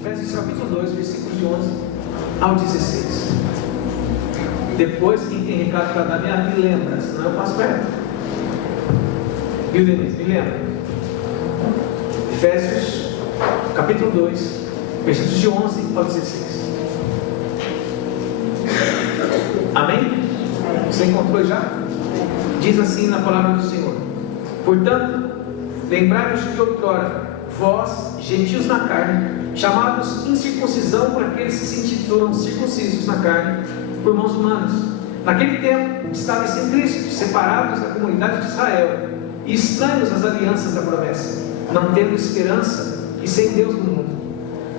Efésios capítulo 2, versículos de 11 ao 16. Depois, quem tem recado para dar, me lembra, senão eu passo perto. Viu, Denise? Me lembra. Efésios capítulo 2, versículos de 11 ao 16. Amém? Você encontrou já? Diz assim na palavra do Senhor: portanto, lembrai-vos que outrora vós, gentios na carne, chamados incircuncisão por aqueles que se intitulam circuncisos na carne por mãos humanas, naquele tempo estáveis sem Cristo, separados da comunidade de Israel e estranhos às alianças da promessa, não tendo esperança e sem Deus no mundo.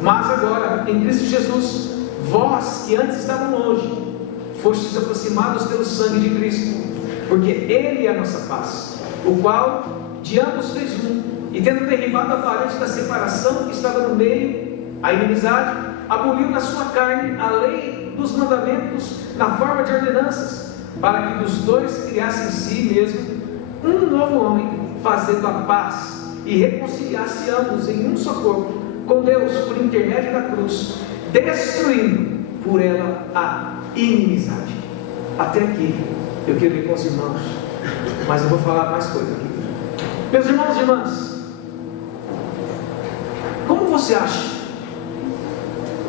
Mas agora, em Cristo Jesus, vós que antes estavam longe, fostes aproximados pelo sangue de Cristo, porque Ele é a nossa paz, o qual de ambos fez um, e tendo derribado a parede da separação que estava no meio, a inimizade, aboliu na sua carne a lei dos mandamentos na forma de ordenanças, para que dos dois criasse em si mesmo um novo homem, fazendo a paz e reconciliasse ambos em um só corpo com Deus por intermédio da cruz, destruindo por ela a inimizade. Até aqui eu quero ir com os irmãos, mas eu vou falar mais coisa aqui. Meus irmãos e irmãs, como você acha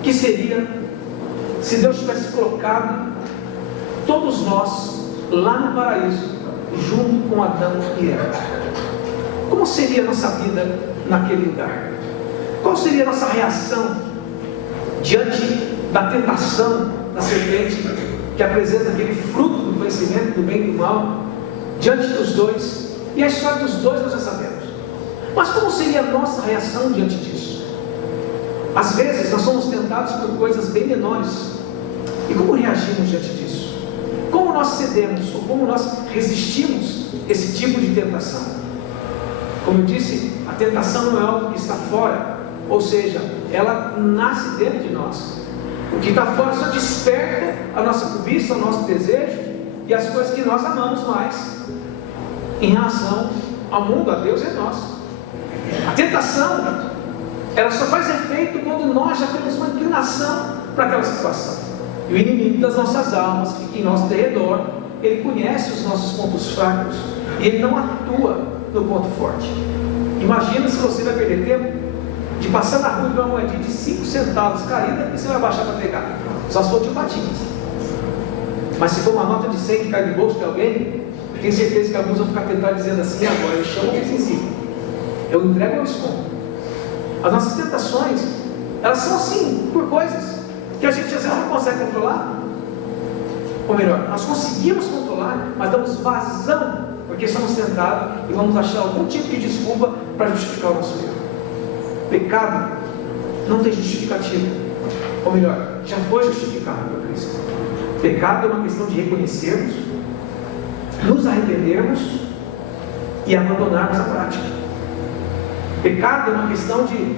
que seria se Deus tivesse colocado todos nós lá no paraíso, junto com Adão e Eva? Como seria a nossa vida naquele lugar? Qual seria a nossa reação diante da tentação da serpente, que apresenta aquele fruto do conhecimento do bem e do mal, diante dos dois? E a história dos dois nós já sabemos. Mas como seria a nossa reação diante disso? Às vezes nós somos tentados por coisas bem menores. E como reagimos diante disso? Como nós cedemos, ou como nós resistimos esse tipo de tentação? Como eu disse, a tentação não é algo que está fora, ou seja, ela nasce dentro de nós. O que está fora só desperta a nossa cobiça, o nosso desejo e as coisas que nós amamos mais em relação ao mundo, a Deus e a nós. A tentação, ela só faz efeito quando nós já temos uma inclinação para aquela situação. E o inimigo das nossas almas, que fica em nosso redor, ele conhece os nossos pontos fracos e ele não atua no ponto forte. Imagina se você vai perder tempo de passar na rua e ver uma moedinha de 5 centavos caída e você vai baixar para pegar. Só se for de patinhas. Mas se for uma nota de 100 que cai no bolso de alguém, tenho certeza que alguns vão ficar tentados dizendo assim: agora eu chamo o sensível, eu entrego ou eu escondo. As nossas tentações, elas são assim, por coisas que a gente às vezes não consegue controlar. Ou melhor, nós conseguimos controlar, mas damos vazão, porque somos tentados e vamos achar algum tipo de desculpa para justificar o nosso erro. Pecado não tem justificativa, ou melhor, já foi justificado por Cristo. Pecado é uma questão de reconhecermos, nos arrependermos e abandonarmos a prática. Pecado é uma questão de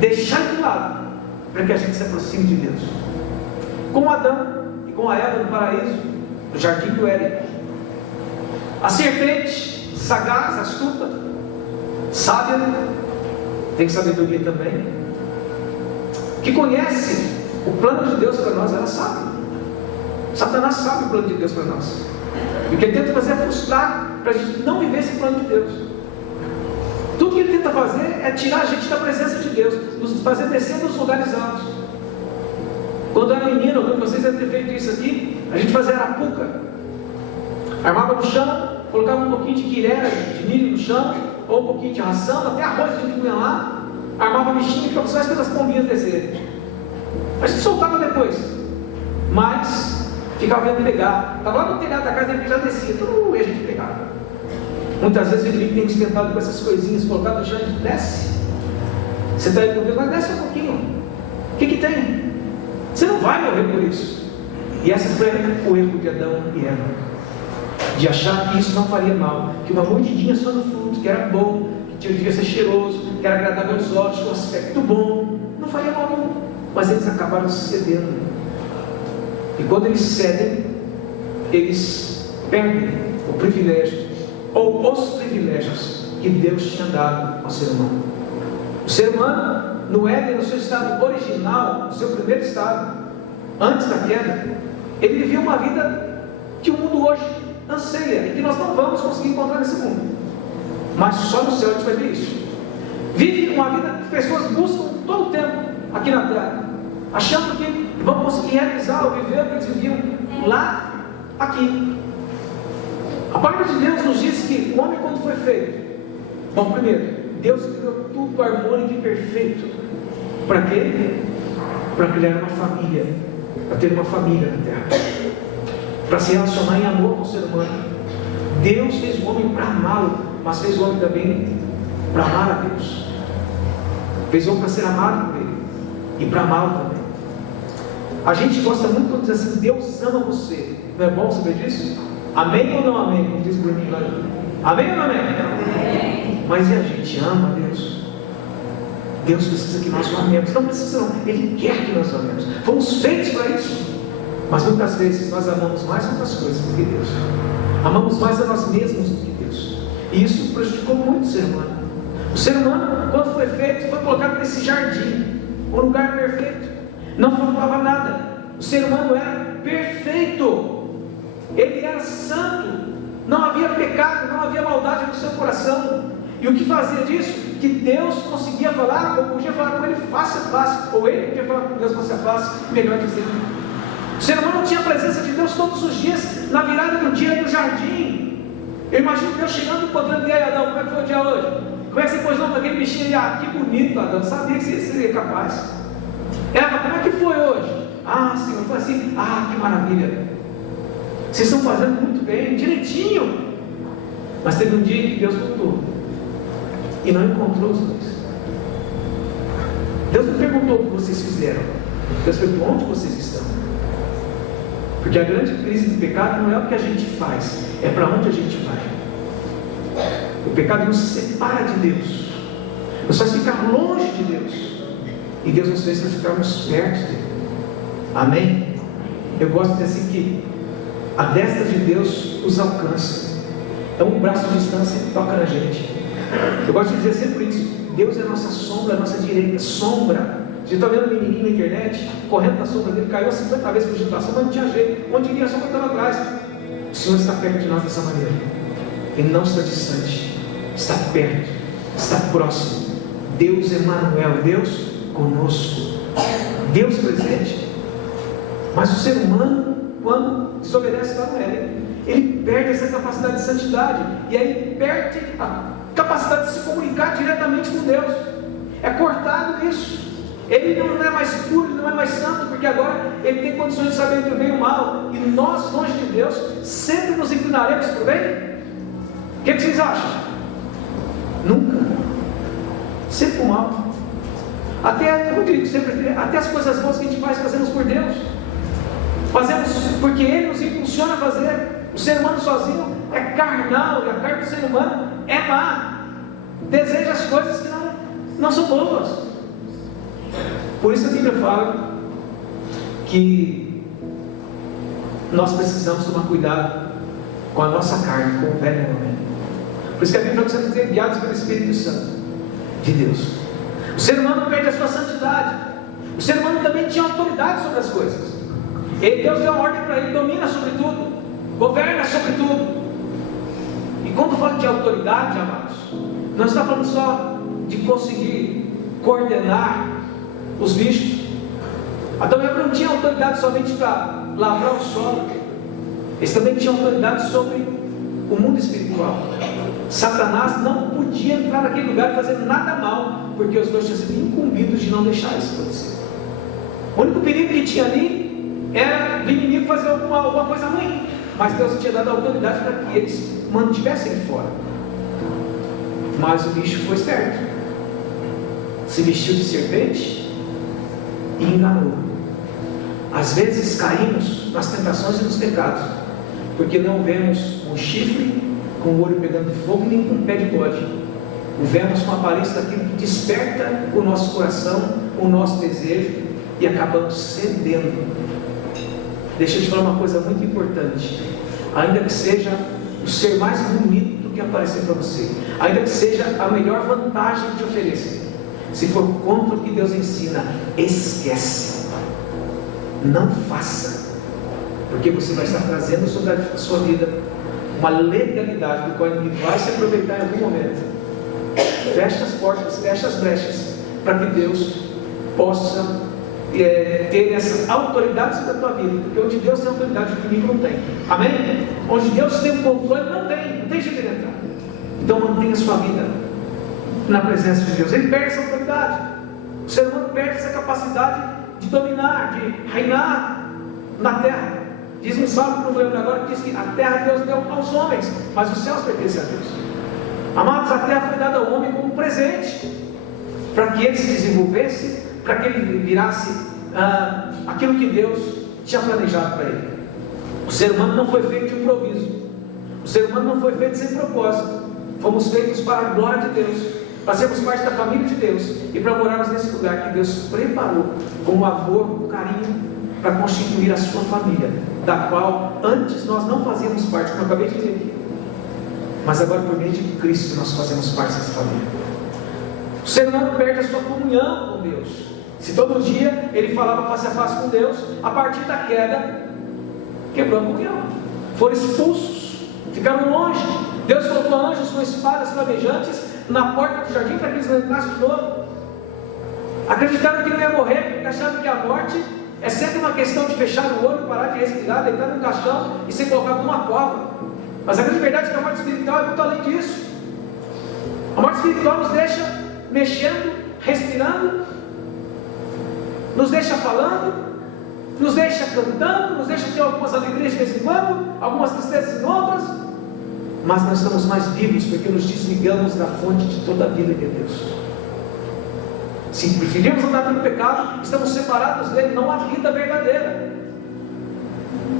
deixar de lado para que a gente se aproxime de Deus. Com Adão e com a Eva no paraíso, no jardim do Éden, a serpente, sagaz, astuta, sábia, tem sabedoria também, que conhece o plano de Deus para nós, ela sabe. Satanás sabe o plano de Deus para nós. E o que ele tenta fazer é frustrar para a gente não viver esse plano de Deus. Tudo que ele tenta fazer é tirar a gente da presença de Deus, nos fazer descer dos lugares altos. Quando eu era menino, alguns de vocês devem ter feito isso aqui, a gente fazia arapuca. Armava no chão, colocava um pouquinho de quirera, de milho no chão, ou um pouquinho de ração, até arroz a gente punha lá, armava a bichinha e ficava só esperando as pombinhas descerem. A gente soltava depois, mas ficava vendo pegar. Estava lá no telhado da casa, ele já descia, e a gente pegava. Muitas vezes o inimigo tem nos tentado com essas coisinhas, colocado no chão, a gente desce. Você está aí com Deus, mas desce um pouquinho. O que tem? Você não vai morrer por isso. E esse foi o erro de Adão e Eva, de achar que isso não faria mal, que uma mordidinha só no fruto, que era bom, que devia ser cheiroso, que era agradável aos olhos, com um aspecto bom, não faria mal nenhum. Mas eles acabaram cedendo. E quando eles cedem, eles perdem o privilégio, ou os privilégios que Deus tinha dado ao ser humano. O ser humano no Éden, no seu estado original, no seu primeiro estado, antes da queda, ele vivia uma vida que o mundo hoje anseia e que nós não vamos conseguir encontrar nesse mundo, mas só no céu a gente vai ver isso. Vive uma vida que pessoas buscam todo o tempo aqui na terra, achando que vão conseguir realizar ou viver o que eles viviam lá, aqui. A palavra de Deus nos diz que o homem, quando foi feito, bom, primeiro, Deus criou tudo harmônico e perfeito. Para quê? Para criar uma família, para ter uma família na terra, para se relacionar em amor com o ser humano. Deus fez o homem para amá-lo, mas fez o homem também para amar a Deus. Fez o homem para ser amado por Ele e para amá-lo também. A gente gosta muito quando diz assim: Deus ama você. Não é bom saber disso? Amém ou não amém? Como diz o Bruninho lá. Amém ou não amém? Amém. Mas e a gente ama a Deus? Deus precisa que nós o amemos. Não precisa não, Ele quer que nós o amemos. Fomos feitos para isso. Mas muitas vezes nós amamos mais outras coisas do que Deus. Amamos mais a nós mesmos do que Deus. E isso prejudicou muito o ser humano. O ser humano, quando foi feito, foi colocado nesse jardim, um lugar perfeito. Não faltava nada. O ser humano era perfeito. Ele era santo. Não havia pecado, não havia maldade no seu coração. E o que fazia disso? Que Deus conseguia falar, ou podia falar com ele face a face, ou ele podia falar com Deus face a face, melhor dizendo. O ser humano tinha a presença de Deus todos os dias, na virada do dia no jardim. Eu imagino Deus chegando e encontrando: e aí, Adão, como é que foi o dia hoje? Como é que você pôs o nome daquele bichinho ali? Ah, que bonito, Adão, sabia que você seria capaz. Eva, como é que foi hoje? Ah, Senhor, foi assim. Ah, que maravilha. Vocês estão fazendo muito bem, direitinho. Mas teve um dia que Deus voltou e não encontrou os dois. Deus não perguntou o que vocês fizeram. Deus perguntou onde vocês estão. Porque a grande crise do pecado não é o que a gente faz, é para onde a gente vai. O pecado nos separa de Deus, nos faz ficar longe de Deus, e Deus nos fez para ficarmos perto dele. Amém? Eu gosto de dizer assim que a destra de Deus os alcança. É um braço de distância que toca na gente. Eu gosto de dizer sempre isso: Deus é a nossa sombra, a nossa direita. Sombra. Você está vendo um menininho na internet, correndo na sombra dele, caiu 50 vezes por agitação, mas não tinha jeito. Onde iria a sombra estava atrás. O Senhor está perto de nós dessa maneira. Ele não está distante, está perto, está próximo. Deus Emanuel, Deus conosco, Deus presente. Mas o ser humano, quando desobedece lá no Éden, ele perde essa capacidade de santidade, e aí perde a capacidade de se comunicar diretamente com Deus. É cortado isso. Ele não é mais puro, não é mais santo, porque agora ele tem condições de saber entre o bem e o mal, e nós, longe de Deus, sempre nos inclinaremos para o bem? O que vocês acham? Nunca. Sempre o mal. Até, como eu digo sempre, até as coisas boas que a gente faz, fazemos por Deus. Fazemos porque Ele nos impulsiona a fazer. O ser humano sozinho é carnal, e a carne do ser humano é má. Deseja as coisas que não são boas. Por isso a Bíblia fala que nós precisamos tomar cuidado com a nossa carne, com o velho homem. Por isso que a Bíblia fala que precisamos ser guiados pelo Espírito Santo de Deus. O ser humano perde a sua santidade. O ser humano também tinha autoridade sobre as coisas. E Deus deu uma ordem para ele: domina sobre tudo, governa sobre tudo. E quando fala de autoridade, amados, não está falando só de conseguir coordenar os bichos. Adão e Eva não tinham autoridade somente para lavrar o solo, eles também tinham autoridade sobre o mundo espiritual. Satanás não podia entrar naquele lugar e fazer nada mal, porque os dois tinham sido incumbidos de não deixar isso acontecer. O único perigo que tinha ali era do inimigo fazer alguma coisa ruim, mas Deus tinha dado a autoridade para que eles mantivessem ele fora. Mas o bicho foi esperto, se vestiu de serpente e enganou. Às vezes caímos nas tentações e nos pecados, porque não vemos um chifre com o olho pegando fogo, nem com um pé de bode. O vemos com a aparência daquilo que desperta o nosso coração, o nosso desejo, e acabamos cedendo. Deixa eu te falar uma coisa muito importante. Ainda que seja o ser mais bonito que aparecer para você, ainda que seja a melhor vantagem que te ofereça, Se for contra o que Deus ensina, esquece. Não faça. Porque você vai estar trazendo sobre a sua vida uma legalidade do qual ele vai se aproveitar em algum momento. Feche as portas, feche as brechas, para que Deus possa ter essa autoridade sobre a tua vida. Porque onde Deus tem autoridade, o inimigo não tem. Amém? Onde Deus tem o controle, não tem jeito de entrar. Então mantenha a sua vida na presença de Deus. Ele perde essa autoridade. O ser humano perde essa capacidade de dominar, de reinar na terra. Diz um salmo, não lembro agora, que diz que a terra Deus deu aos homens, mas os céus pertencem a Deus. Amados, a terra foi dada ao homem como um presente, para que ele se desenvolvesse, para que ele virasse aquilo que Deus tinha planejado para ele. O ser humano não foi feito de improviso. O ser humano não foi feito sem propósito. Fomos feitos para a glória de Deus, para sermos parte da família de Deus e para morarmos nesse lugar que Deus preparou com amor, com carinho, para constituir a sua família, da qual antes nós não fazíamos parte, como eu acabei de dizer aqui, mas agora por meio de Cristo nós fazemos parte dessa família. O ser humano perde a sua comunhão com Deus. Se todo dia ele falava face a face com Deus, a partir da queda quebrou a comunhão, foram expulsos, ficaram longe. Deus colocou anjos com espadas flamejantes na porta do jardim para que eles não entrassem de novo. Acreditaram que não ia morrer, porque achavam que a morte é sempre uma questão de fechar o olho, parar de respirar, deitar num caixão e ser colocado numa cova. Mas a grande verdade é que a morte espiritual é muito além disso. A morte espiritual nos deixa mexendo, respirando, nos deixa falando, nos deixa cantando, nos deixa ter algumas alegrias de vez em quando, algumas tristezas em outras, mas nós estamos mais vivos porque nos desligamos da fonte de toda a vida que é Deus. Se preferimos andar pelo pecado, estamos separados dele, não há vida verdadeira.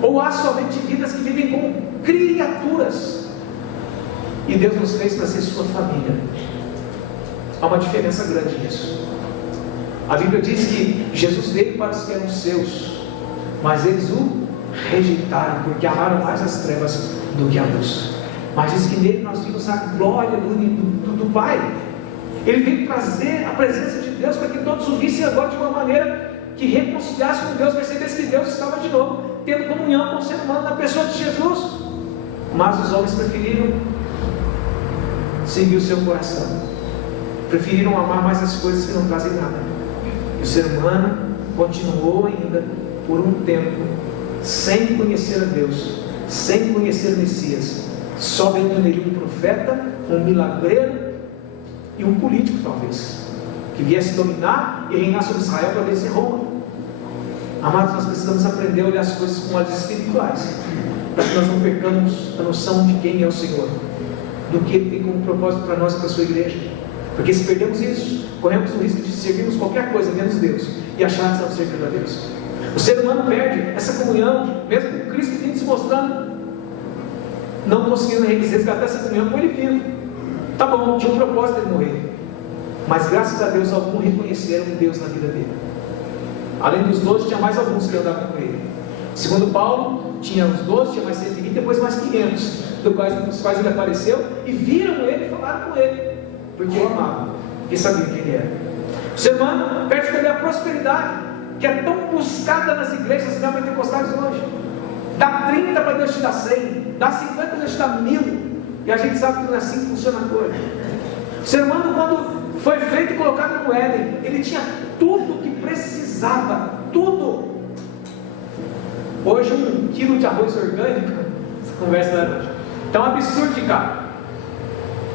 Ou há somente vidas que vivem como criaturas. E Deus nos fez para ser sua família. Há uma diferença grande nisso. A Bíblia diz que Jesus veio para os que eram seus, mas eles o rejeitaram, porque amaram mais as trevas do que a luz. Mas diz que nele nós vimos a glória do Pai. Ele veio trazer a presença de Deus para que todos o vissem agora de uma maneira que reconciliasse com Deus, percebesse que Deus estava de novo tendo comunhão com o ser humano na pessoa de Jesus. Mas os homens preferiram seguir o seu coração, preferiram amar mais as coisas que não trazem nada. E o ser humano continuou ainda por um tempo sem conhecer a Deus, sem conhecer o Messias, só vendo nele um profeta, um milagreiro e um político talvez, que viesse dominar e reinar sobre Israel para vencer Roma. Amados, nós precisamos aprender a olhar as coisas com olhos espirituais, para que nós não percamos a noção de quem é o Senhor, do que Ele tem como propósito para nós e para a sua igreja. Porque se perdemos isso, corremos o risco de servirmos qualquer coisa menos Deus e achar que estamos servindo a Deus. O ser humano perde essa comunhão, mesmo com Cristo vindo se mostrando, não conseguindo resgatar essa comunhão com Ele vivo. Tá bom, tinha um propósito de morrer, mas graças a Deus alguns reconheceram Deus na vida dele. Além dos 12, tinha mais alguns que andavam com ele. Segundo Paulo, tinha os 12, tinha mais 120, depois mais 500, dos quais ele apareceu e viram ele e falaram com ele, porque o amavam e sabiam quem ele era. O ser humano perde também a prosperidade, que é tão buscada nas igrejas neopentecostais hoje. Dá 30 para Deus te dar 100, dá 50 para Deus te dar 1000. E a gente sabe que não é assim que funciona a coisa. O ser humano, quando foi feito e colocado no Éden, ele tinha tudo o que precisava, tudo. Hoje 1 quilo de arroz orgânico, essa conversa da hoje, tá um absurdo de caro.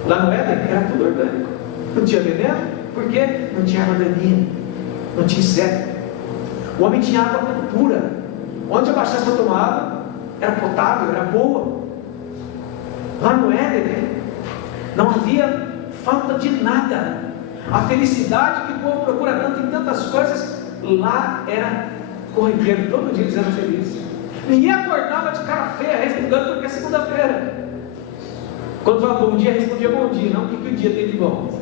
Lá no Éden era tudo orgânico, não tinha veneno, porque não tinha água daninha, não tinha inseto. O homem tinha água pura, onde abaixasse para tomar água, era potável, era boa. Lá no Éden não havia falta de nada. A felicidade que o povo procura tanto em tantas coisas, lá era corriqueiro, todo dia eles eram felizes. Ninguém acordava de cara feia respondendo porque é segunda-feira. Quando falava bom dia, respondia bom dia, não o que o dia tem de bom.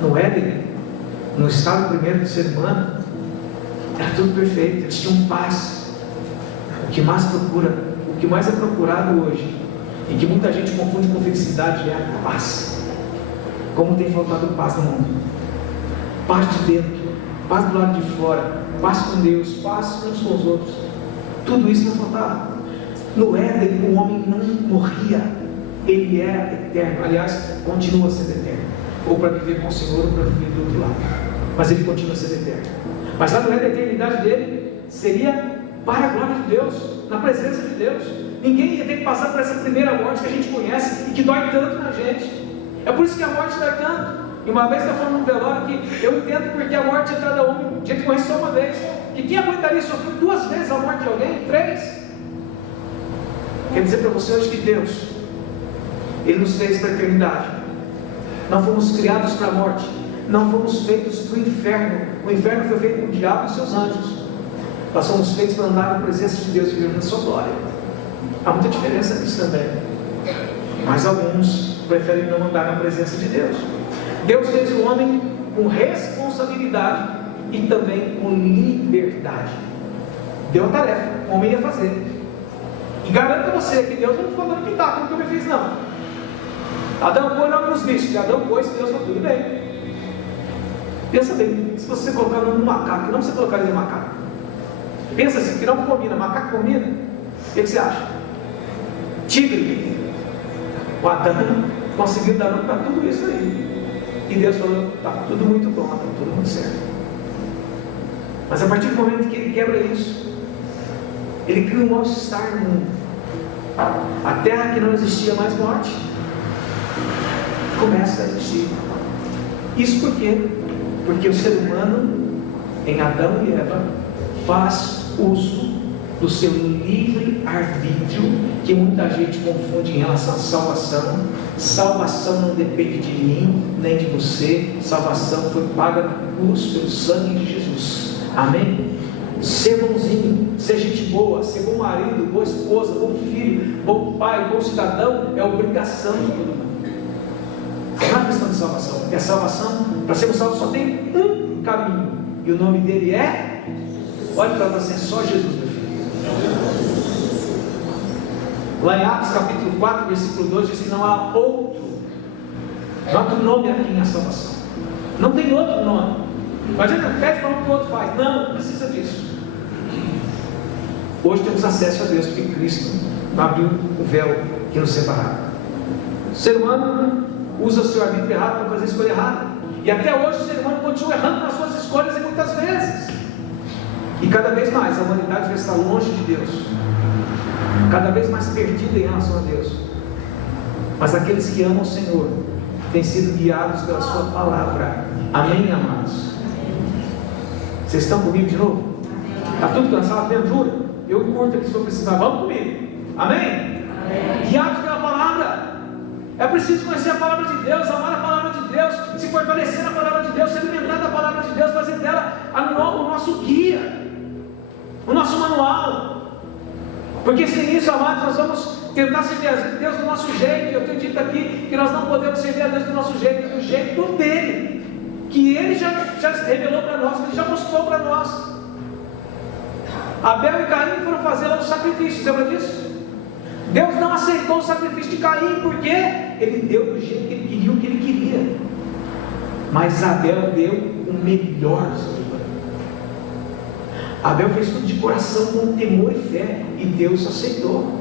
No Éden, no estado primeiro do ser humano, era tudo perfeito, eles tinham paz. O que mais é procurado hoje, e que muita gente confunde com felicidade, é a paz. como tem faltado paz no mundo. Paz de dentro, paz do lado de fora, paz com Deus, paz uns com os outros. Tudo isso não faltava. No Éden, o homem não morria, ele era eterno. Aliás, continua sendo eterno, ou para viver com o Senhor, ou para viver do outro lado, mas ele continua sendo eterno. Mas lá no Éden, a eternidade dele seria para a glória de Deus, na presença de Deus. Ninguém ia ter que passar por essa primeira morte que a gente conhece e que dói tanto na gente. É por isso que a morte dói tanto. E uma vez está falando no velório que eu entendo porque a morte é entrada ao homem, a gente conhece só uma vez. E quem aguentaria sofrer 2 vezes a morte de alguém? 3? Quer dizer para você hoje que Deus, Ele nos fez para a eternidade. Não fomos criados para a morte, não fomos feitos para o inferno. O inferno foi feito com o diabo e seus anjos. Nós somos feitos para andar na presença de Deus e viver na sua glória. Há muita diferença nisso também, mas alguns preferem não andar na presença de Deus. Deus fez o homem com responsabilidade e também com liberdade. Deu a tarefa, o homem ia fazer. E garanto a você que Deus não ficou dando pitaco no que o homem fez, não. Adão põe nome nos bichos, e Adão pôs, Deus falou, tudo bem. Pensa bem, se você colocar o nome no macaco, que não você colocaria no macaco? Pensa assim, que não combina, macaco combina? O que você acha? Tigre. O Adão conseguiu dar nome para tudo isso aí. E Deus falou, está tudo muito bom, está tudo muito certo. Mas a partir do momento que ele quebra isso, ele cria um mal-estar no mundo. A terra que não existia mais morte começa a existir. Isso por quê? Porque o ser humano, em Adão e Eva, faz uso do seu livre arbítrio, que muita gente confunde em relação à salvação. Salvação não depende de mim, nem de você. Salvação foi paga na cruz pelo sangue de Jesus. Amém? Ser bonzinho, ser gente boa, ser bom marido, boa esposa, bom filho, bom pai, bom cidadão, é obrigação de todo mundo. Não é questão de salvação, porque a salvação, para sermos salvos, só tem um caminho, e o nome dele é, olhe para você, só Jesus, meu filho. Lá em Atos capítulo 4, versículo 2, diz que não há outro nome aqui na salvação. Não tem outro nome. Imagina, pede para o que o outro faz. Não precisa disso. Hoje temos acesso a Deus, porque Cristo abriu o véu que nos separava. O ser humano usa o seu arbítrio errado para fazer a escolha errada. E até hoje o ser humano continua errando nas suas escolhas e muitas vezes. E cada vez mais a humanidade vai estar longe de Deus, cada vez mais perdida em relação a Deus. Mas aqueles que amam o Senhor têm sido guiados pela sua palavra. Amém, amados? Vocês estão comigo de novo? Está tudo cansado mesmo? Jura? Eu curto aqui se for precisar. Vamos comigo. Amém? Amém? Guiados pela palavra. É preciso conhecer a palavra de Deus, amar a palavra de Deus, se fortalecer na palavra de Deus, se alimentar da palavra de Deus, fazer dela o nosso guia, o nosso manual. Porque sem isso, amados, nós vamos tentar servir a Deus do nosso jeito. Eu tenho dito aqui que nós não podemos servir a Deus do nosso jeito, do jeito dele, que ele já revelou para nós, que ele já mostrou para nós. Abel e Caim foram fazer lá um sacrifício, lembra disso? Deus não aceitou o sacrifício de Caim, porque ele deu do jeito que ele queria, o que ele queria. Mas Abel deu o melhor. Abel fez tudo de coração, com temor e fé, e Deus aceitou.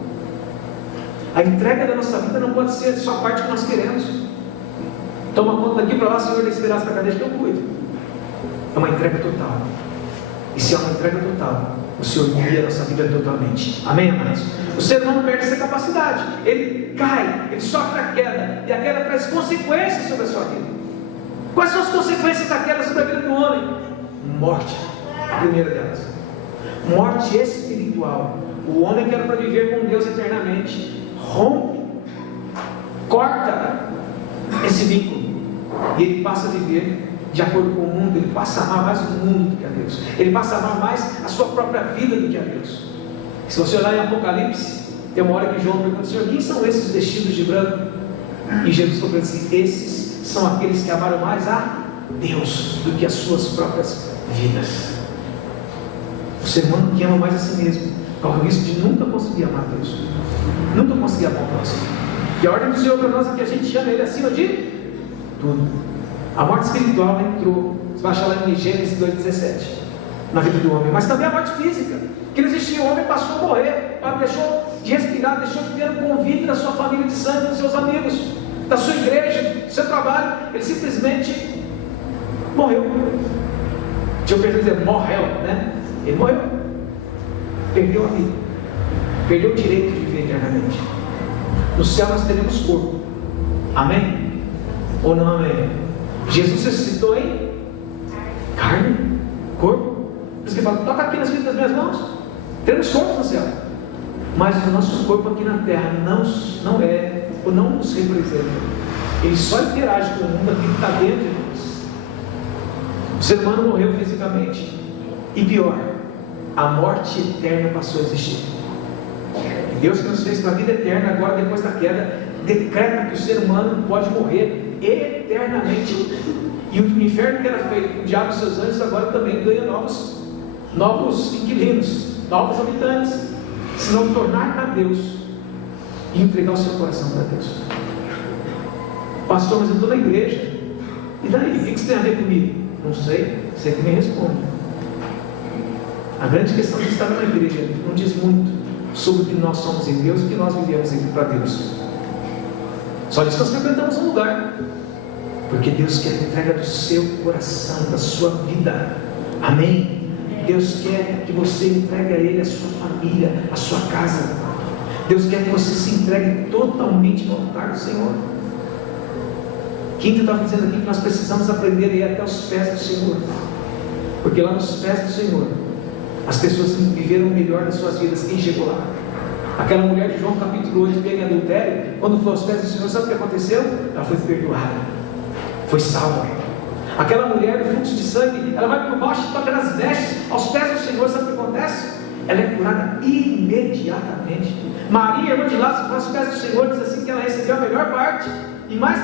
A entrega da nossa vida não pode ser só a parte que nós queremos. Toma conta daqui para lá, Senhor, desse pedaço da cadeia que eu cuido. É uma entrega total. E se é uma entrega total, o Senhor guia a nossa vida totalmente. Amém, amados? O ser humano perde essa capacidade. Ele cai, ele sofre a queda, e a queda traz consequências sobre a sua vida. Quais são as consequências da queda sobre a vida do homem? Morte, a primeira delas. Morte espiritual. O homem que era para viver com Deus eternamente rompe, corta esse vínculo, e ele passa a viver de acordo com o mundo. Ele passa a amar mais o mundo do que a Deus. Ele passa a amar mais a sua própria vida do que a Deus. Se você olhar em Apocalipse, tem uma hora que João pergunta: Senhor, quem são esses vestidos de branco? E Jesus falou assim: esses são aqueles que amaram mais a Deus do que as suas próprias vidas. O ser humano que ama mais a si mesmo corre o risco de nunca conseguir amar a Deus, nunca conseguir amar o próximo. E a ordem do Senhor para nós é que a gente ame Ele acima de tudo. A morte espiritual entrou, você vai achar lá em Gênesis 2,17, na vida do homem, mas também a morte física, que não existia. O homem passou a morrer, deixou de respirar, deixou de ter o convívio da sua família de sangue, dos seus amigos, da sua igreja, do seu trabalho. Ele simplesmente morreu. Tinha o dizer morreu, né? Ele morreu, perdeu a vida, perdeu o direito de viver eternamente. No céu nós teremos corpo, amém? Ou não amém? Jesus ressuscitou em carne, corpo. Por isso que ele fala, toca aqui nas vidas das minhas mãos. Teremos corpo no céu, mas o nosso corpo aqui na terra não é, ou não nos representa. Ele só interage com o mundo aqui que está dentro de nós. O ser humano morreu fisicamente, e pior, a morte eterna passou a existir. Deus que nos fez para a vida eterna, agora depois da queda, decreta que o ser humano pode morrer eternamente. E o inferno que era feito, o diabo e seus anjos, agora também ganha novos inquilinos, novos habitantes, se não tornar para Deus e entregar o seu coração para Deus. Pastor, mas eu estou na igreja, e daí? O que isso tem a ver comigo? Não sei, você que me responde. A grande questão de estar na igreja não diz muito sobre o que nós somos em Deus e o que nós vivemos para Deus. Só diz que nós frequentamos um lugar, porque Deus quer a entrega do seu coração, da sua vida. Amém? Deus quer que você entregue a Ele a sua família, a sua casa. Deus quer que você se entregue totalmente no altar do Senhor. Quinto, eu estava dizendo aqui que nós precisamos aprender a ir até os pés do Senhor, porque lá nos pés do Senhor as pessoas viveram o melhor das suas vidas. Quem chegou lá? Aquela mulher de João capítulo 8, pega em adultério, quando foi aos pés do Senhor, sabe o que aconteceu? Ela foi perdoada, foi salva. Aquela mulher do fluxo de sangue, ela vai por baixo e toca nas vestes, aos pés do Senhor, sabe o que acontece? Ela é curada imediatamente. Maria, irmã de Lázaro, aos pés do Senhor, diz assim que ela recebeu a melhor parte, e mais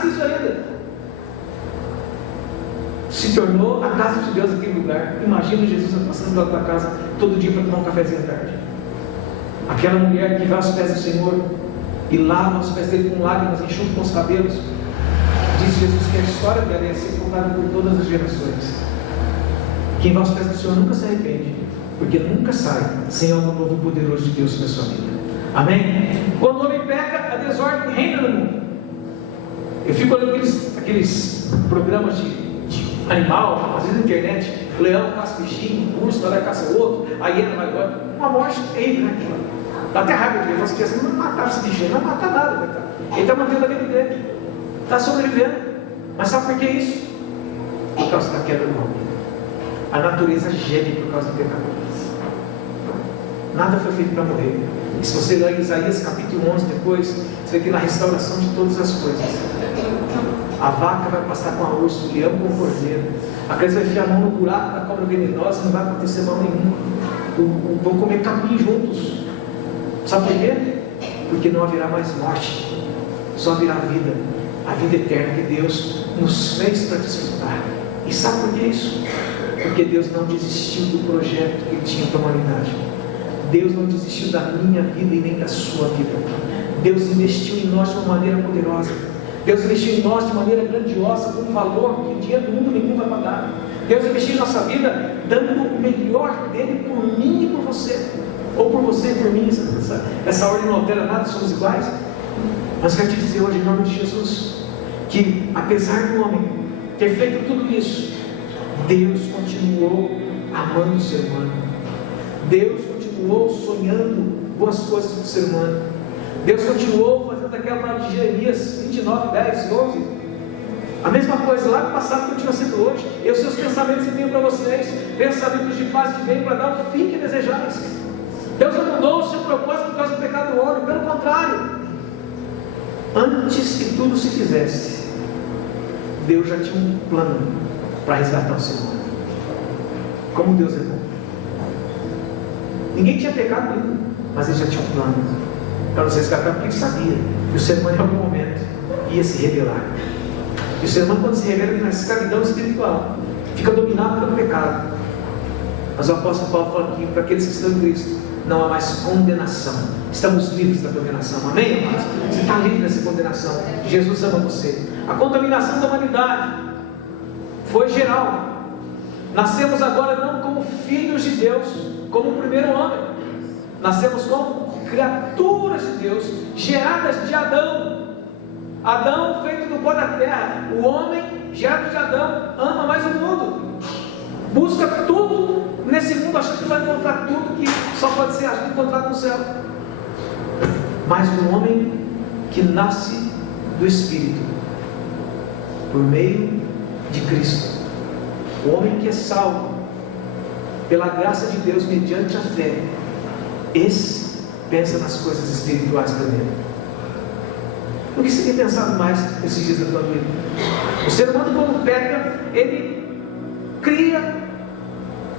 que isso ainda, se tornou a casa de Deus aquele lugar. Imagina Jesus passando pela tua casa todo dia para tomar um cafezinho à tarde. Aquela mulher que vai aos pés do Senhor e lava os pés dele com lágrimas, enxuga com os cabelos. Diz Jesus que a história dela ia ser contada por todas as gerações. Quem vai aos pés do Senhor nunca se arrepende, porque nunca sai sem algo novo e poderoso de Deus na sua vida. Amém? Quando o homem peca, a desordem reina no mundo. Eu fico olhando aqueles programas de animal, às vezes na internet, o leão caça bichinho, o urso vai lá e caça o outro, a hiena vai embora. Uma morte terrível, né? Dá até raiva de ver, você não matar esse bichinho, não matar nada, coitado. Ele está mantendo a vida dele, está sobrevivendo. Mas sabe por que isso? Por causa da queda do homem. A natureza geme por causa do pecado. Nada foi feito para morrer. E se você ler Isaías capítulo 11 depois, você vê que na restauração de todas as coisas, a vaca vai passar com a urso, o leão com o cordeiro, a criança vai enfiar a mão no buraco da cobra venenosa, não vai acontecer mal nenhuma. Vão comer capim juntos. Sabe por quê? Porque não haverá mais morte, só haverá vida, a vida eterna que Deus nos fez para desfrutar. E sabe por que isso? Porque Deus não desistiu do projeto que Ele tinha para a humanidade. Deus não desistiu da minha vida e nem da sua vida. Deus investiu em nós de uma maneira poderosa. Deus investiu em nós de maneira grandiosa, com um valor que o dinheiro do mundo nenhum vai pagar. Deus investiu em nossa vida, dando o melhor dele por mim e por você. Ou por você e por mim. Essa ordem não altera nada, somos iguais. Mas eu quero te dizer hoje, em nome de Jesus, que apesar do homem ter feito tudo isso, Deus continuou amando o ser humano. Deus continuou sonhando boas coisas para o ser humano. Deus continuou fazendo aquela palavra de Jeremias 29, 10, 11. A mesma coisa lá no passado continua sendo hoje. Eu, seus pensamentos envio para vocês, pensamentos de paz e de bem, para dar o fim que desejais. Deus não mudou o seu propósito por causa do pecado do homem, pelo contrário. Antes que tudo se fizesse, Deus já tinha um plano para resgatar o ser humano. Como Deus é bom. Ninguém tinha pecado ainda, mas Ele já tinha um plano para nos resgatar, porque Ele sabia que o ser humano em algum momento ia se rebelar. E o ser humano, quando se rebela, na escravidão espiritual, fica dominado pelo pecado. Mas o apóstolo Paulo fala aqui, para aqueles que estão em Cristo, não há mais condenação. Estamos livres da condenação. Amém, amados? Você está livre dessa condenação. Jesus ama você. A contaminação da humanidade foi geral. Nascemos agora não como filhos de Deus, como o primeiro homem. Nascemos como criaturas de Deus, geradas de Adão. Adão feito do pó da terra. O homem gerado de Adão ama mais o mundo. Busca tudo nesse mundo, achando que vai encontrar tudo que só pode ser encontrado no céu. Mas um homem que nasce do Espírito, por meio de Cristo, o homem que é salvo pela graça de Deus mediante a fé, esse pensa nas coisas espirituais primeiro. O que você tem pensado mais nesses dias da tua vida? O ser humano, quando peca, ele cria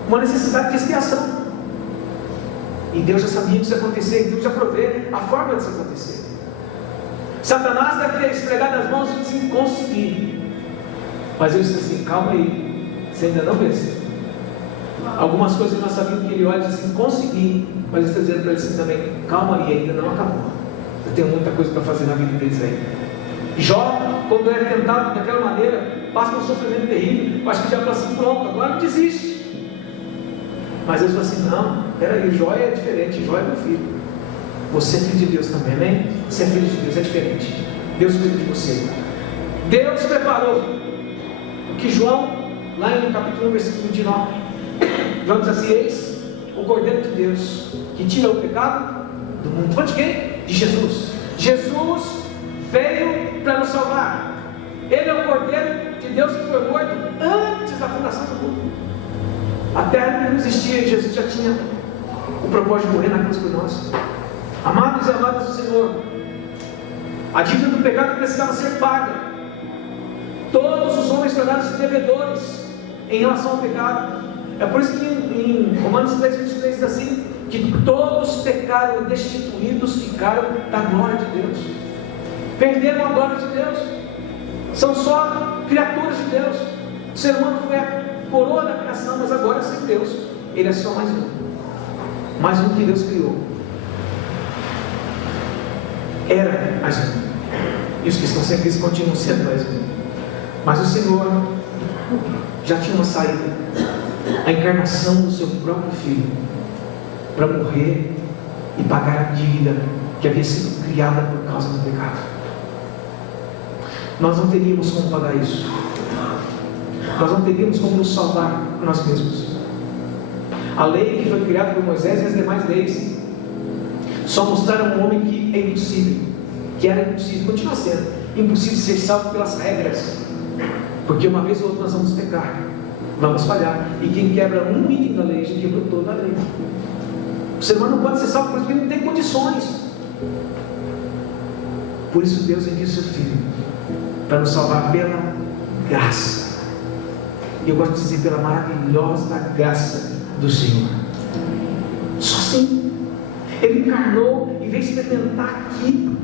uma necessidade de expiação. E Deus já sabia que isso ia acontecer, e Deus já provê a forma disso acontecer. Satanás deve ter esfregado as mãos e disse: consegui. Mas eu disse assim: calma aí, você ainda não venceu. Algumas coisas nós sabíamos que ele olha e diz assim: consegui. Mas eu estou dizendo para ele assim também: calma aí, ainda não acabou. Eu tenho muita coisa para fazer na vida deles aí. Jó, quando é tentado daquela maneira, passa por um sofrimento terrível. Eu acho que já falou assim: pronto, agora não desiste. Mas eu falei assim: não, peraí, Jó é diferente, Jó é meu filho. Você é filho de Deus também, amém? Você é filho de Deus, é diferente. Deus cuida de você. Deus preparou o que João, lá no capítulo 1, versículo 29, João diz assim: eis o Cordeiro de Deus, que tira o pecado do mundo. Foi de quem? De Jesus. Jesus veio para nos salvar. Ele é o Cordeiro de Deus que foi morto antes da fundação do mundo. A terra não existia e Jesus já tinha o propósito de morrer na cruz por nós. Amados e amadas do Senhor, a dívida do pecado precisava ser paga. Todos os homens tornaram-se devedores em relação ao pecado. É por isso que em Romanos 3:23 diz assim: que todos pecaram e destituídos ficaram da glória de Deus. Perderam a glória de Deus. São só criaturas de Deus. O ser humano foi a coroa da criação, mas agora sem Deus ele é só mais um que Deus criou. Era mais um, e os que estão sem Cristo continuam sendo mais um. Mas o Senhor já tinha uma saída: a encarnação do seu próprio Filho, para morrer e pagar a dívida que havia sido criada por causa do pecado. Nós não teríamos como pagar isso. Nós não teríamos como nos salvar por nós mesmos. A lei que foi criada por Moisés e as demais leis só mostraram um homem que é impossível, que era impossível, continua sendo impossível ser salvo pelas regras, porque uma vez ou outra nós vamos pecar, vamos falhar, e quem quebra um item da lei, já quebrou toda a lei. O ser humano não pode ser salvo porque não tem condições. Por isso Deus envia o seu Filho para nos salvar pela graça. E eu gosto de dizer: pela maravilhosa graça do Senhor. Só assim. Ele encarnou e veio experimentar aqui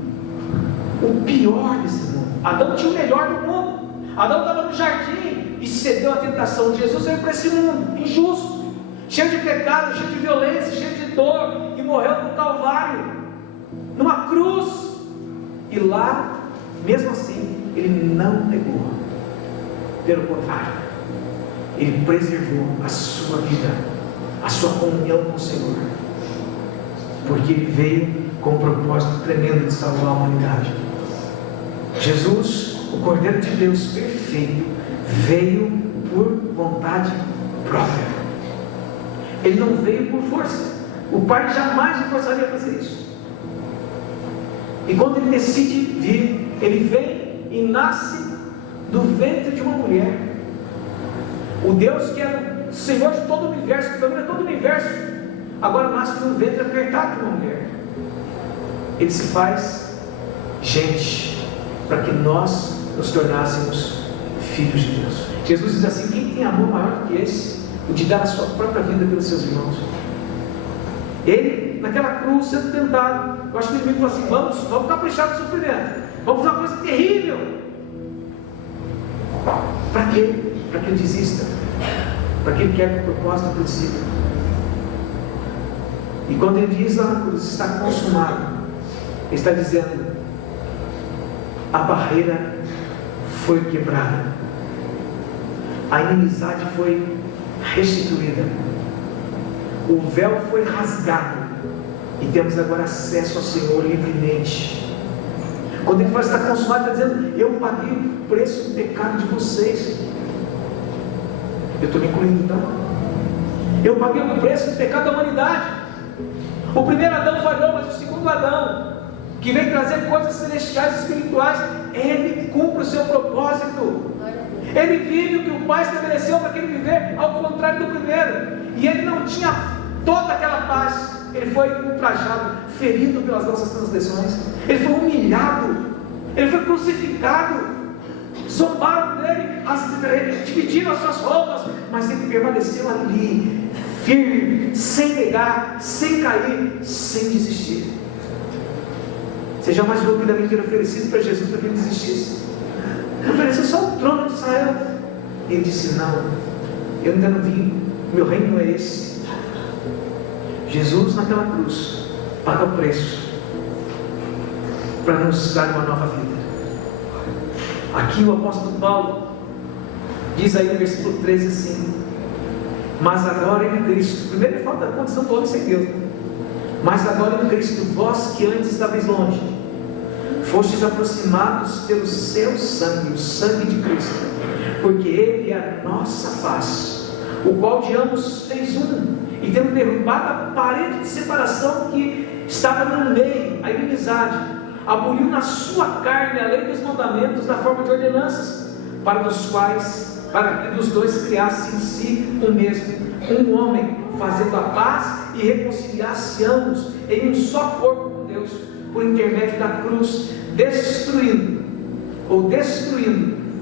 o pior desse mundo. Adão tinha o melhor do mundo. Adão estava no jardim e cedeu à tentação. Jesus veio para esse mundo injusto, cheio de pecado, cheio de violência, cheio de dor, e morreu no Calvário, numa cruz. E lá, mesmo assim, ele não negou. Pelo contrário, ele preservou a sua vida, a sua comunhão com o Senhor, porque ele veio com um propósito tremendo de salvar a humanidade. Jesus, o Cordeiro de Deus perfeito, veio por vontade própria. Ele não veio por força. O Pai jamais o forçaria a fazer isso. E quando ele decide vir, ele vem e nasce do ventre de uma mulher. O Deus que é o Senhor de todo o universo, que domina todo o universo, agora nasce de um ventre apertado de uma mulher. Ele se faz gente, para que nós nos tornássemos filhos de Deus. Jesus diz assim: quem tem amor maior do que esse, o de dar a sua própria vida pelos seus irmãos? Ele, naquela cruz, sendo tentado, eu acho que o inimigo falou assim: vamos caprichar no sofrimento, vamos fazer uma coisa terrível. Para quê? Para que ele desista, para que ele quebre o propósito do princípio. E quando ele diz lá na cruz: está consumado, ele está dizendo: a barreira foi quebrada, a inimizade foi restituída, o véu foi rasgado e temos agora acesso ao Senhor livremente. Quando ele fala está consumado, está dizendo: eu paguei o preço do pecado de vocês. Eu estou me incluindo, tá? Eu paguei o preço do pecado da humanidade. O primeiro Adão falhou, mas o segundo Adão, que vem trazer coisas celestiais e espirituais, ele cumpre o seu propósito. Ele vive o que o Pai estabeleceu para que ele viver, ao contrário do primeiro. E ele não tinha toda aquela paz. Ele foi ultrajado, ferido pelas nossas transgressões. Ele foi humilhado. Ele foi crucificado. Zombaram dele, dividiram as suas roupas, mas ele permaneceu ali, firme, sem negar, sem cair, sem desistir. Você já imaginou que Davi ter oferecido para Jesus para que ele desistisse? Ofereceu só o trono de Israel. Ele disse: não, eu ainda não vim, meu reino não é esse. Jesus naquela cruz paga o preço para nos dar uma nova vida. Aqui o apóstolo Paulo diz aí no versículo 13 assim: mas agora em Cristo, primeiro ele fala da condição do homem sem Deus, mas agora em Cristo, vós que antes estáveis longe, fostes aproximados pelo seu sangue, o sangue de Cristo, porque Ele é a nossa face, o qual de ambos fez um, e tendo derrubado a parede de separação que estava no meio, a inimizade, aboliu na sua carne a lei dos mandamentos na forma de ordenanças, para que dos dois criasse em si o mesmo, um homem, fazendo a paz e reconciliasse ambos em um só corpo com Deus, por intermédio da cruz, destruindo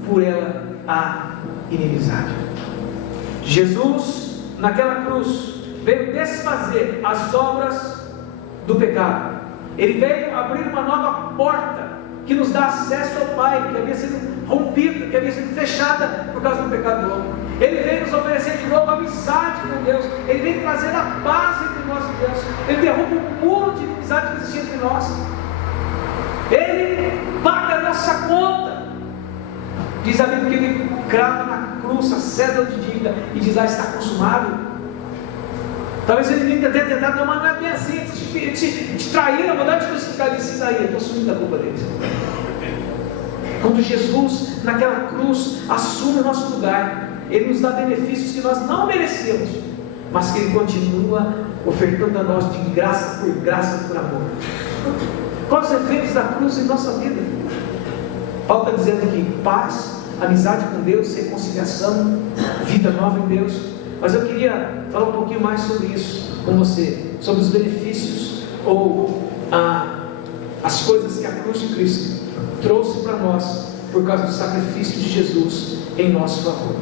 por ela a inimizade. Jesus naquela cruz veio desfazer as obras do pecado. Ele veio abrir uma nova porta que nos dá acesso ao Pai, que havia sido rompida, que havia sido fechada por causa do pecado do homem. Ele veio nos oferecer de novo a amizade com Deus. Ele veio trazer a paz entre nós e Deus. Ele derruba o muro de amizade que existia entre nós. Ele paga a nossa conta. Diz a Bíblia que ele crava na cruz a cédula de dívida e diz: está consumado. Talvez ele tenha tentado, não, mas não é bem assim, te traíram, mandaram te crucificar, ele disse: daí, eu estou assumindo a culpa deles. Quando Jesus naquela cruz assume o nosso lugar, Ele nos dá benefícios que nós não merecemos, mas que Ele continua ofertando a nós de graça por amor. Quais os efeitos da cruz em nossa vida? Paulo está dizendo aqui: paz, amizade com Deus, reconciliação, vida nova em Deus. Mas eu queria falar um pouquinho mais sobre isso com você, sobre os benefícios ou as coisas que a cruz de Cristo trouxe para nós por causa do sacrifício de Jesus em nosso favor.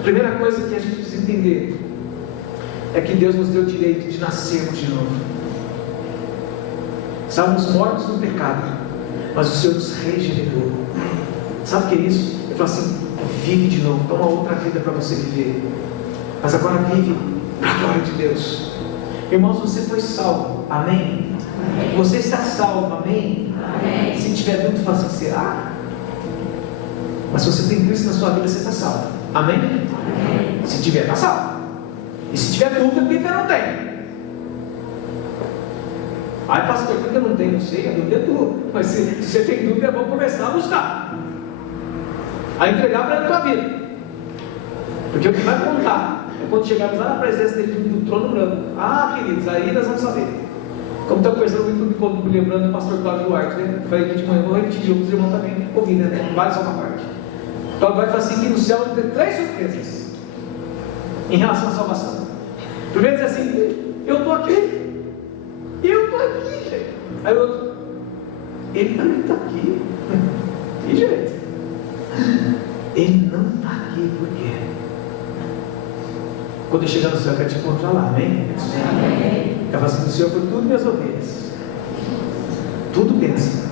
A primeira coisa que a gente precisa entender é que Deus nos deu o direito de nascermos de novo. Estávamos mortos no pecado, mas o Senhor nos regenerou. Sabe o que é isso? Ele fala assim: vive de novo, toma outra vida para você viver, mas agora vive para a glória de Deus. Irmãos, você foi salvo, amém? Amém. Você está salvo, amém? Amém. Se tiver dúvida, fala assim: será? Mas se você tem Cristo na sua vida, você está salvo, amém? Amém. Se tiver, está salvo. E se tiver dúvida, porque ainda não tem. Ai, pastor, por que eu não tenho? Não sei, a dúvida é tua. Mas se você tem dúvida, é bom começar a buscar, a entregar para a tua vida. Porque o que vai contar é quando chegarmos lá na presença dele do trono branco. Ah, queridos, aí nós vamos saber. Como está conversando muito, me lembrando do pastor Cláudio Duarte, né? Foi aqui de manhã, vou repetir, os irmãos também ouvindo, né? Vale só uma parte. Cláudio Duarte fala assim: que no céu vai ter 3 surpresas em relação à salvação. Primeiro diz assim: eu estou aqui. Eu estou aqui, gente. Aí o outro: ele também está aqui. Que jeito. Ele não está aqui, por quê? Quando eu chegar no céu, eu quero te encontrar lá, amém? Amém. Eu falo assim: o Senhor foi tudo minhas ovelhas, tudo pensa.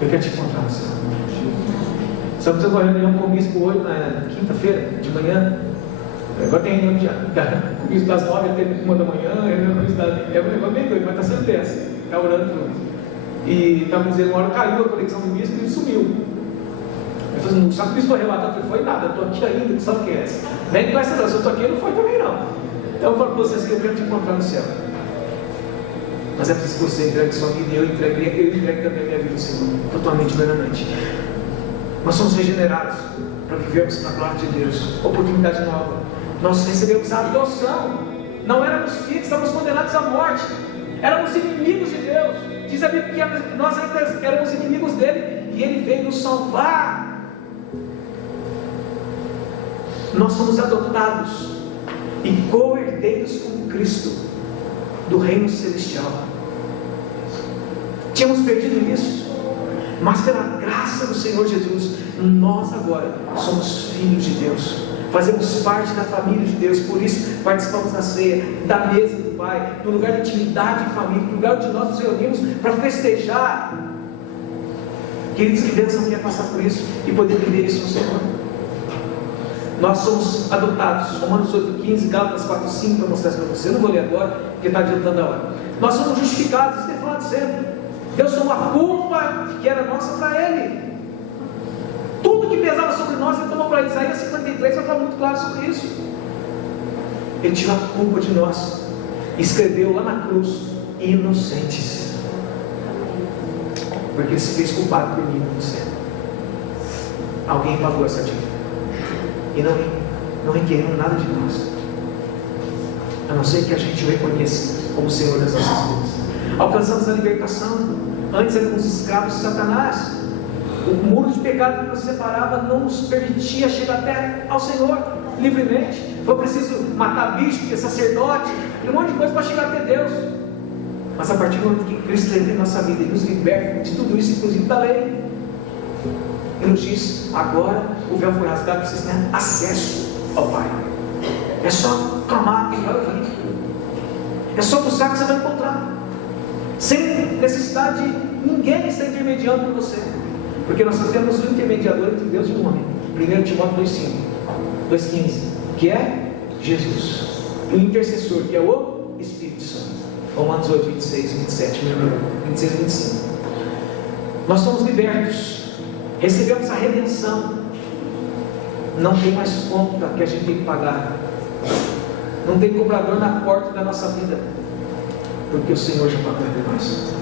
Eu quero te encontrar no céu. Estamos fazendo uma reunião com o bispo hoje, na quinta-feira, de manhã. Agora tem reunião já. O bispo das 9 até 1 da manhã. É um negócio bem doido, mas está sendo dessa. Está orando tudo. E estava dizendo: uma hora caiu a conexão do bispo e ele sumiu. Eu falei, não sabe que isso foi arrebatado? Eu falei, foi nada, eu estou aqui ainda, sabe o que é essa? Nem com essa não, se eu estou aqui, não foi também não. Então eu falo para vocês que eu quero te encontrar no céu. Mas é preciso que você entregue sua vida e eu entregue também a minha vida ao Senhor, totalmente, plenamente. Nós somos regenerados para vivermos na glória de Deus, oportunidade nova. Nós recebemos a adoção. Não éramos filhos, estávamos condenados à morte. Éramos inimigos de Deus. Diz a Bíblia que nós ainda éramos inimigos dele e ele veio nos salvar. Nós somos adotados e co-herdeiros com Cristo do reino celestial. Tínhamos perdido isso, mas pela graça do Senhor Jesus, nós agora somos filhos de Deus, fazemos parte da família de Deus. Por isso participamos da ceia, da mesa do Pai, do lugar de intimidade de família, do lugar onde nós nos reunimos para festejar. Queridos, que Deus não quer passar por isso e poder viver isso no Senhor. Nós somos adotados, Romanos 8,15, Gálatas 4,5, para mostrar isso para você. Eu não vou ler agora, porque está adiantando a hora. Nós somos justificados, isso tem falado sempre. Deus tomou a culpa que era nossa para Ele. Tudo que pesava sobre nós, Ele tomou para Ele. Isaías 53 vai falar muito claro sobre isso. Ele tirou a culpa de nós e escreveu lá na cruz, inocentes. Porque Ele se fez culpado por mim e por você. Alguém pagou essa dívida. E não requeriram nada de nós, a não ser que a gente o reconheça como Senhor das nossas vidas. Alcançamos a libertação. Antes éramos escravos de Satanás. O muro de pecado que nos separava não nos permitia chegar até ao Senhor livremente. Foi preciso matar bicho, ter sacerdote, um monte de coisa para chegar até Deus. Mas a partir do momento que Cristo entra em nossa vida e nos liberta de tudo isso, inclusive da lei, Ele nos diz: agora o véu foi rasgado, vocês têm acesso ao Pai. É só clamar que vai ouvir. É só buscar que você vai encontrar. Sem necessidade de ninguém estar intermediando por você. Porque nós temos um intermediador entre Deus e o homem. 1 Timóteo 2,15, que é Jesus. E o intercessor, que é o Espírito Santo. Romanos 8, 26, 27, 26 e 25. Nós somos libertos. Recebemos a redenção. Não tem mais conta que a gente tem que pagar. Não tem cobrador na porta da nossa vida, porque o Senhor já pagou por nós.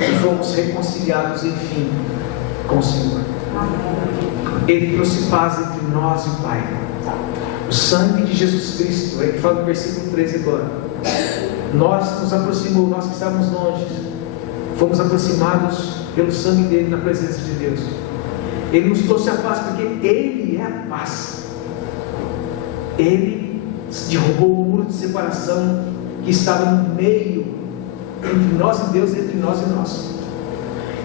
E fomos reconciliados, enfim, com o Senhor. Ele trouxe paz entre nós e o Pai. O sangue de Jesus Cristo, é que fala no versículo 13 agora. Nós nos aproximou, nós que estávamos longe, fomos aproximados pelo sangue dele na presença de Deus. Ele nos trouxe a paz, porque Ele é a paz. Ele derrubou o muro de separação que estava no meio entre nós e Deus, entre nós e nós.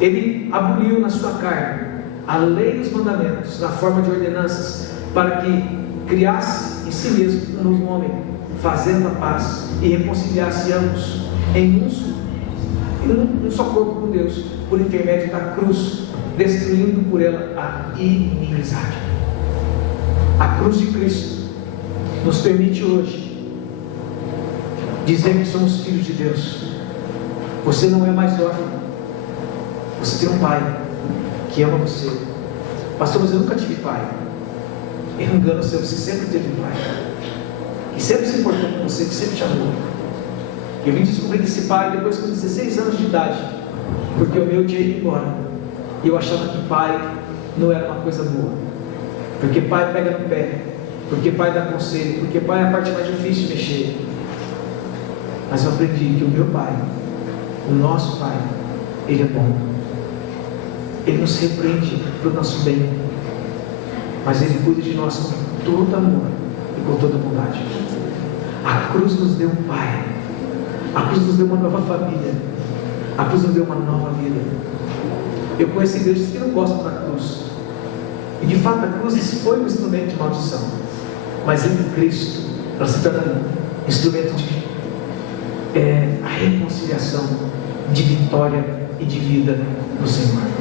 Ele aboliu na sua carne a lei e os mandamentos na forma de ordenanças, para que criasse em si mesmo um novo homem, fazendo a paz e reconciliasse ambos em um só corpo com Deus, por intermédio da cruz, destruindo por ela a inimizade. A cruz de Cristo nos permite hoje dizer que somos filhos de Deus. Você não é mais órfão. Você tem um pai que ama você. Pastor, mas eu nunca tive pai. Eu não engano você, você sempre teve um pai que sempre se importou com você, que sempre te amou. Eu vim descobrir esse pai depois com 16 anos de idade, porque o meu tinha ido embora e eu achava que pai não era uma coisa boa, porque pai pega no pé, porque pai dá conselho, porque pai é a parte mais difícil de mexer. Mas eu aprendi que o meu pai, o nosso pai, ele é bom. Ele nos repreende para o nosso bem, mas ele cuida de nós com todo amor e com toda bondade. A cruz nos deu um pai, a cruz nos deu uma nova família, a cruz nos deu uma nova vida. Eu conheço igrejas que não gostam da cruz, e de fato a cruz foi um instrumento de maldição, mas em Cristo ela se torna um instrumento de a reconciliação, de vitória e de vida do Senhor.